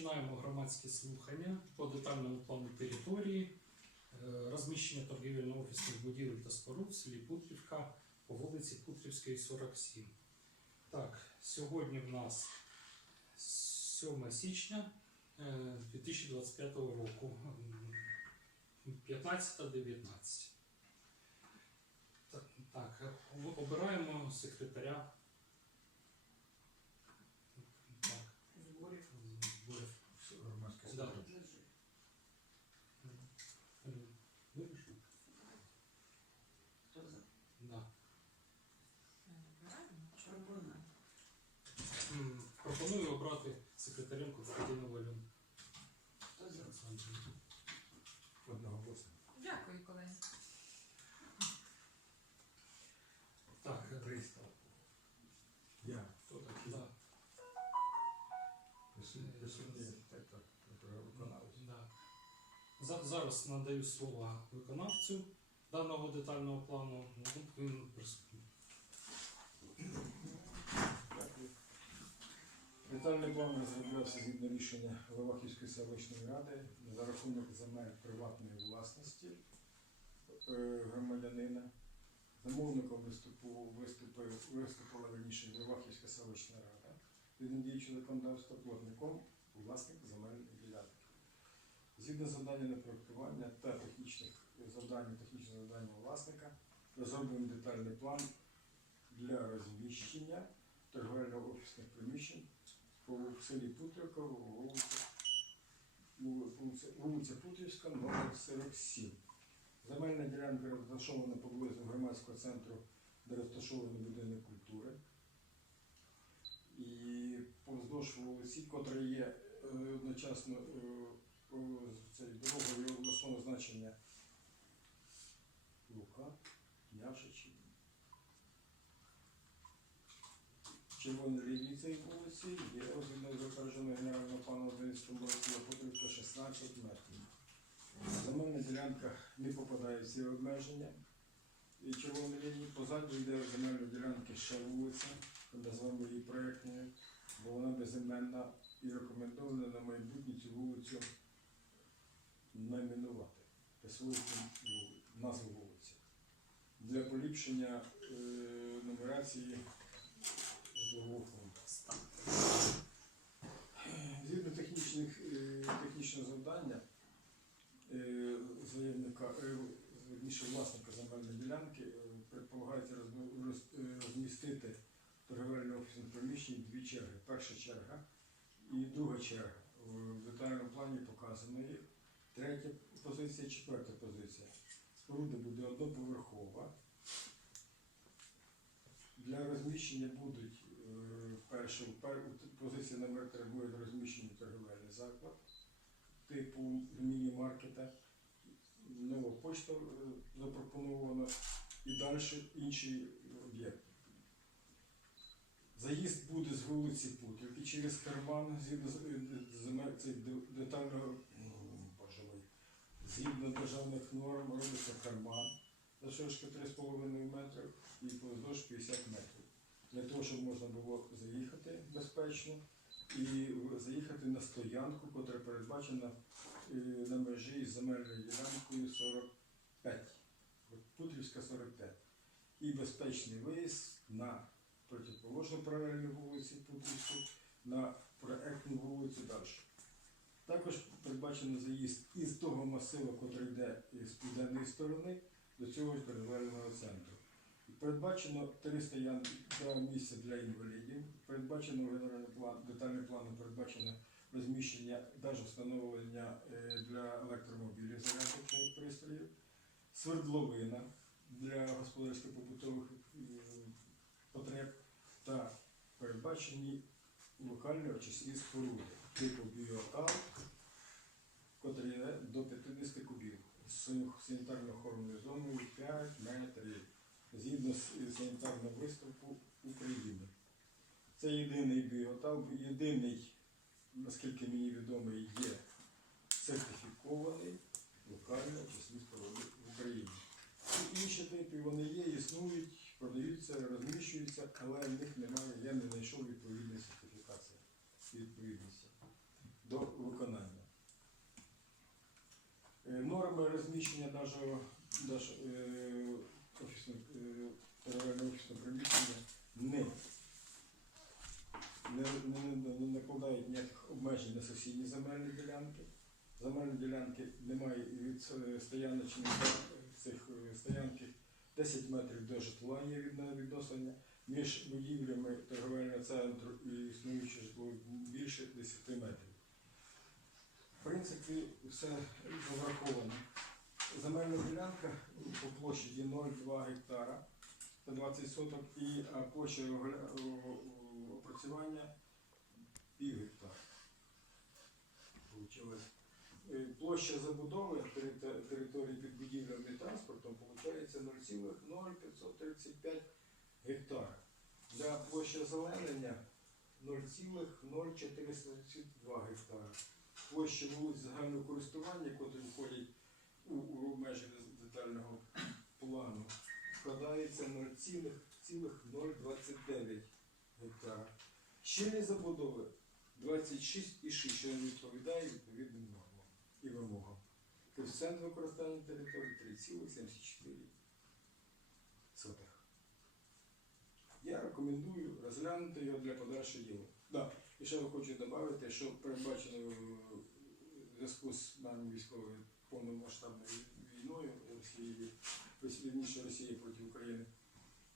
Починаємо громадські слухання по детальному плану території, е, розміщення торгівельно-офісних будівель та споруд в селі Путрівка по вулиці Путрівської, 47. Так, сьогодні в нас 7 січня е, 2025 року, 15-19. Так, так, е, обираємо секретаря. Дякую, колеги. Так, е, Пристав. Я. хто такий? Да. Присутній. Присутній. Так. Виконавець. Да. За- Зараз надаю слово виконавцю даного детального плану. Ну, Він присутній. Детальний план розроблявся згідно рішення Левахівської селищної ради за рахунок земель приватної власності е, громадянина. Замовником виступила верніше Левахівська селищна рада від діючого законодавства платником власник земельної ділянки. Згідно завдання на проектування та технічних завдань, технічних завдань власника, розроблений детальний план для розміщення торговельно-офісних приміщень в селі Путрівка, вулиця, Путрівська, номер 47. Земельна ділянка розташована поблизу громадського центру, де розташований будинок культури. І повздовж вулиці, котра є е, одночасно е, цією дорогою обласного значення Лука, Княжичі, Червоної лінії цієї вулиці є розмірно затвердженої генерального плану 11 році Потрібка 16 метрів. Земельна ділянка не попадає в ці обмеження. І червоної лінії позаду йде земельна ділянка ще вулиця, назвемо її проєктною, бо вона безіменна і рекомендована на майбутнє цю вулицю найменувати, присвоїти назву вулиці. Для поліпшення е, нумерації. Згідно технічних, е, технічного завдання е, заявника, е, верніше власника земельної ділянки предполагається розмі- роз- розмістити торговельне офісне приміщення дві черги. Перша черга і друга черга. В детальному плані показано їх. Третя позиція, четверта позиція. Споруда буде одноповерхова. Для розміщення будуть е, перше, пер, позиція номер 3 буде розміщений торговельний заклад типу міні-маркета. Нова почта е, запропонована і далі інші об'єкти. Заїзд буде з вулиці Путрівки через карман згідно з- е, детального згідно державних норм робиться карман за завширшки 3,5 метри і повздовж 50 метрів. Для того, щоб можна було заїхати безпечно і заїхати на стоянку, яка передбачена е, на межі з земельною ділянкою 45. Путрівська 45. І безпечний виїзд на протиположну паралельну вулиці Путрівську, на проектну вулицю далі. Також передбачено заїзд із того масиву, який йде з південної сторони, до цього ж центру. Передбачено три стоянки два місця для інвалідів. Передбачено в генеральному план, детальним планом передбачено розміщення, навіть встановлення е, для електромобілів зарядних пристроїв, свердловина для господарських побутових е, потреб та передбачені локальні очисні споруди типу біотал, котрі до 50 кубів з санітарно-охоронною зоною 5 метрів згідно з санітарним виступом України. Це єдиний біотал, єдиний, наскільки мені відомий, є сертифікований локально числі в Україні. І інші типи вони є, існують, продаються, розміщуються, але в них немає, я не знайшов відповідної сертифікації відповідності до виконання. Е, норми розміщення нашого. Е, нашого е, офісного, е, торговельного офісного приміщення не, не, не, не, не накладають ніяких обмежень на сусідні земельні ділянки. Земельні ділянки немає від е, стояночних цих е, стоянки 10 метрів до житла є відно- відношення. Між будівлями торговельного центру і існуючим житлом більше 10 метрів. В принципі, все враховано. Земельна ділянка по площі 0,2 гектара, це 20 соток, і площа опрацювання пів гектара. Е, Площа забудови території під будівлями і транспортом виходить 0,0535 гектара. Для площі озеленення 0,0432 гектара. Площа вулиць загального користування, котрі входять у, у межі детального плану, складається 0,029 гектара. Щільні забудови 26,6, що не відповідає відповідним нормам і вимогам. Коефіцієнт використання території 3,74 сотих. Я рекомендую розглянути його для подальшого діла. Да. І ще хочу додати, що передбачено е, в зв'язку з даною військовою повномасштабною війною Росії, вірніше Росії проти України,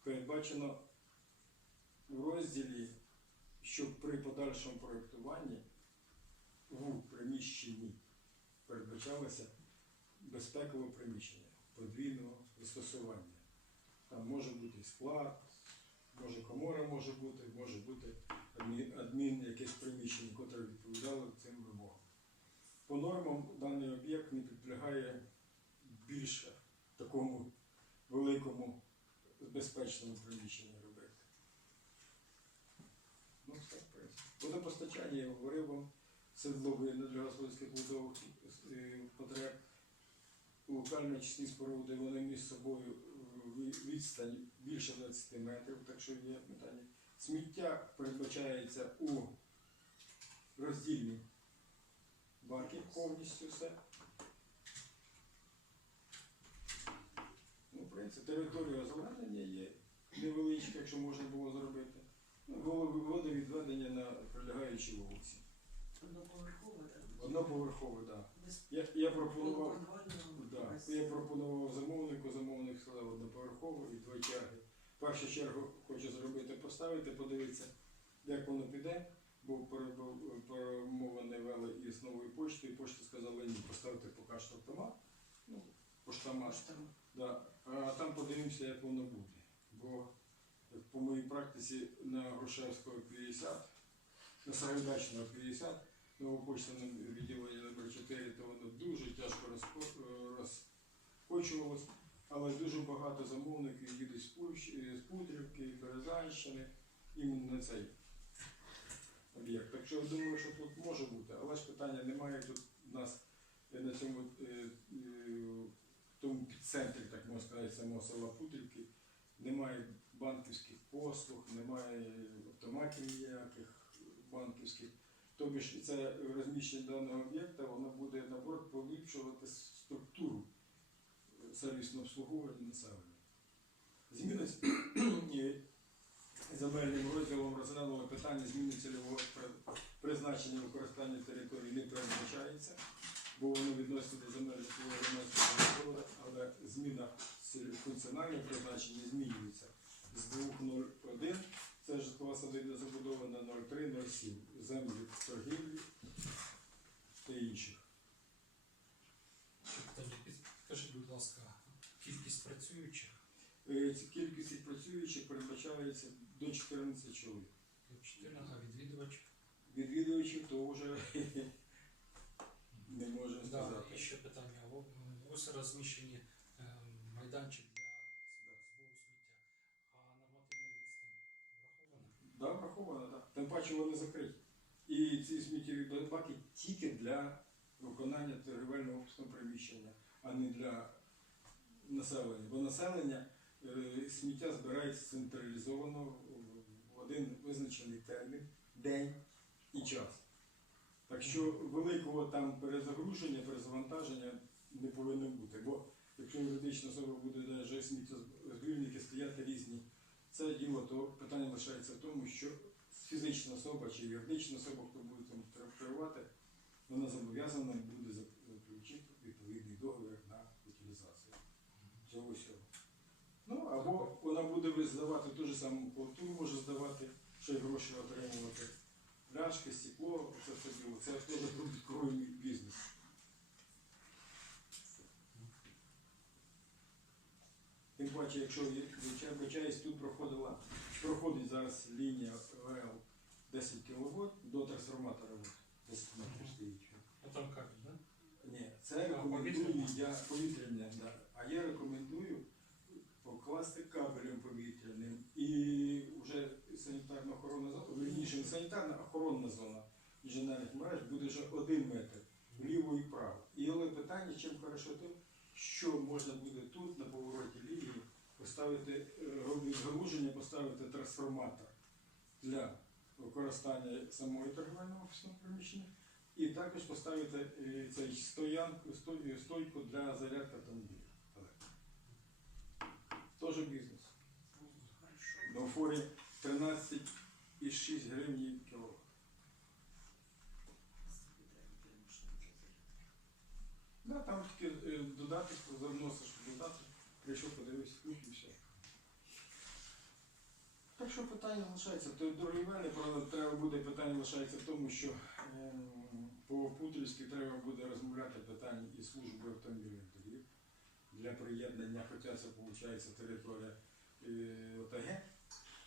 передбачено в розділі, що при подальшому проєктуванні в приміщенні передбачалося безпекове приміщення подвійного застосування. Там може бути склад, може комора може бути, може бути адмін, адмін якесь приміщення, яке відповідало. По нормам даний об'єкт не підлягає більше такому великому безпечному приміщенню робити. Ну. Водопостачання, я говорив вам, свердловини для господарських будових е, потреб. Локальні очисні споруди, вони між собою е, відстань більше 20 метрів, так що є питання. Сміття передбачається у роздільні баки повністю все. Ну, в принципі, територія озеленення є невеличка, якщо можна було зробити. Ну, було водовідведення на прилягаючі вулиці. Одноповерхове, так? Одноповерхове, так. Я, я пропонував. Да. Я пропонував замовнику, замовник сказав одноповерхову і дві тяги. В першу чергу хочу зробити, поставити, подивитися, як воно піде, перебу- перемовини вели із новою поштою, пошта сказала ні, поставити поки що автомат, ну, поштамат, да. а там подивимося, як воно буде. Бо по моїй практиці на Грушевського 50, на Сагайдачного 50, новопочтане відділення номер 4, то воно дуже тяжко розко- е, розкочувалось, але дуже багато замовників їдуть з Путрівки, Березанщини, іменно на цей об'єкт. Так що я думаю, що тут може бути, але ж питання немає тут у нас е, на цьому е, е, в тому підцентрі, так можна сказати, самого села Путрівки, немає банківських послуг, немає автоматів ніяких банківських. Тобі ж це розміщення даного об'єкта, воно буде наоборот поліпшувати структуру сервісного обслуговування населення. Зміни земельним розділом розглянули питання зміни цільового призначення використання території не передбачається, бо воно відноситься до земель житлового відносини, але зміна функціонального призначення змінюється з 2.01 це житлова садибна забудова на 0307, землі торгівлі та інших. Підкажіть, будь ласка, кількість працюючих? Е, Кількість працюючих передбачається до 14 чоловік. 4, а відвідувачів. Відвідувачів то вже не можемо Да, сказати. і ще питання. Ось розміщені е, майданчик для збору сміття. А нормативна відстань врахована? Да, враховано, так. Тим паче вони закриті. І ці сміттєві баки тільки для виконання торгівельного приміщення, а не для населення. Бо населення сміття збирається централізовано в один визначений термін, день і час. Так що великого там перезагруження, перезавантаження не повинно бути. Бо якщо юридична особа буде навіть сміттєзбірники стояти різні, це діло, то питання лишається в тому, що фізична особа чи юридична особа, хто буде там керувати, вона зобов'язана буде заключити відповідний договір на утилізацію цього всього. Ну, або вона буде здавати ту ж саму плату, може здавати, що й гроші отримувати. Пляшки, стекло, це все діло. Це теж прибутковий бізнес. Тим паче, якщо вибачаюсь, тут проходила, проходить зараз лінія ВЛ 10 кВт до трансформатора от, 10 метрів стоїть. Ну там кабель, да? Ні, це рекомендую я повітряне, да. а я рекомендую покласти кабелем повітряним і вже санітарна охоронна зона, верніше санітарна, охоронна зона інженерних мереж буде вже один метр вліво і вправо. І але питання, чим хорошо тим, що можна буде тут на повороті лінії поставити е, відгалуження, поставити трансформатор для використання самої торговельного офісного приміщення. І також поставити е, цей стоянку, стойку для зарядки автомобіля. Теж бізнес. На форі 13,6 гривень кіловат. Да, там тільки е, додаток, заносиш в додаток, прийшов, подивився, і все. Так що питання лишається. То торгівельне, правда, треба буде питання лишається в тому, що ем, по Путрівськи треба буде розмовляти питання із службою автомобільних доріг для приєднання, хоча це виходить територія е, ОТГ,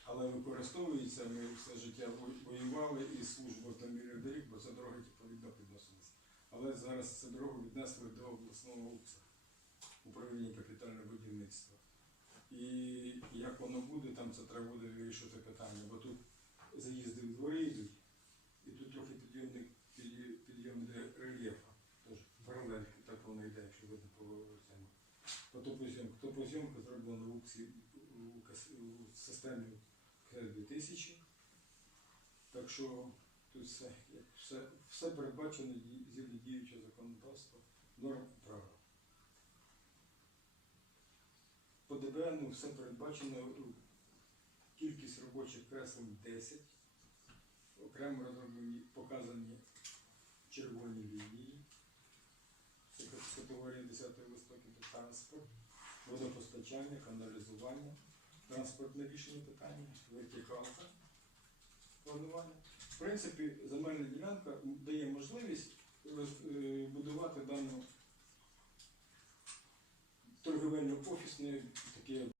але використовується, ми все життя воювали із службою автомобільних доріг, бо це дороги відповідно підносилися. Але зараз цю дорогу віднесли до обласного УКСа, управління капітального будівництва. І як воно буде, там це треба буде вирішувати питання, бо тут заїзди в дворі йдуть, і тут трохи підйомник, підйом для рельєфа. Тож паралельно так воно йде, якщо видно по цьому. По топозйомку. Топозйомка зроблена в УКСі, у, системі КС-2000. Так що тут все, все, все передбачено згідно діючого законодавства, норм і правил. По ДБН все передбачено, кількість робочих кресел 10, окремо розроблені, показані червоні лінії, це кат- категорія 10 високі транспорт, водопостачання, каналізування, транспортне рішення питання, вертикалка планування. В принципі, земельна ділянка дає можливість е, будувати дану торговельну офісне таке